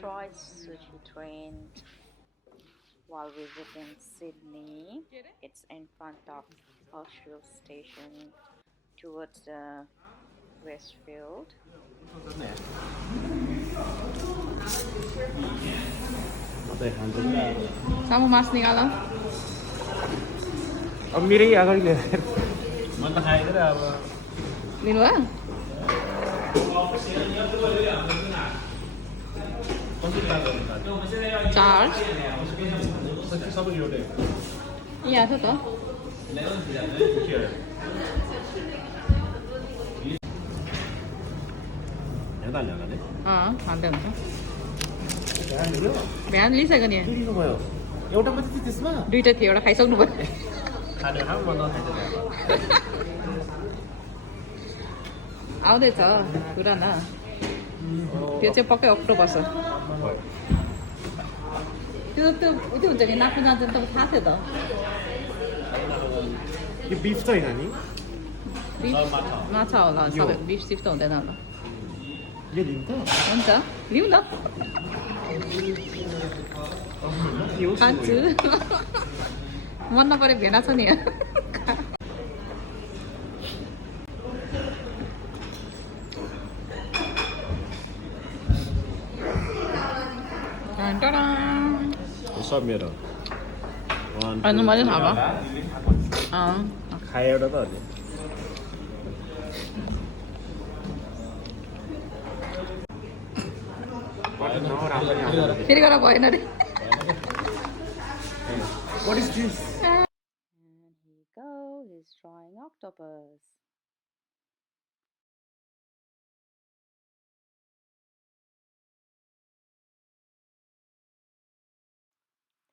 tried sushi train while visiting Sydney. It's in front of Hurstville station towards the Westfield. Kamu mas nih kalau? अब मेरै अगाडि ल्याएर मन त खाइदिएर अब Lihat lah. Charge? सबै एउटै Iya itu toh. हेर्दा ल्याउला नि Ada untuk. ध्यान दियो Biar lihat ni. लिनु भयो एउटा मात्रै थियो त्यसमा Duitnya थियो orang खाइसक्नु भयो. खाने खाऊ म नखाइदिनु आउँदैछ कुरा न त्यो चाहिँ पक्कै अक्टोबर छ त्यो त्यो हुन्छ नि नाच्नु जान्छ नि तपाईँ थाहा थियो त यो बिफ चाहिँ हैन नि माछा होला सबै बिफ सिफ त हुँदैन होला यो लिनु त हुन्छ लिउँ न खान्छु मन नपरे भेना छ नि सब मेरो अनि मैले थाहा खाए एउटा त अलि फेरि गरेर भएन रे What is this? And here you go, he's trying octopus.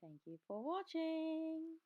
Thank you for watching.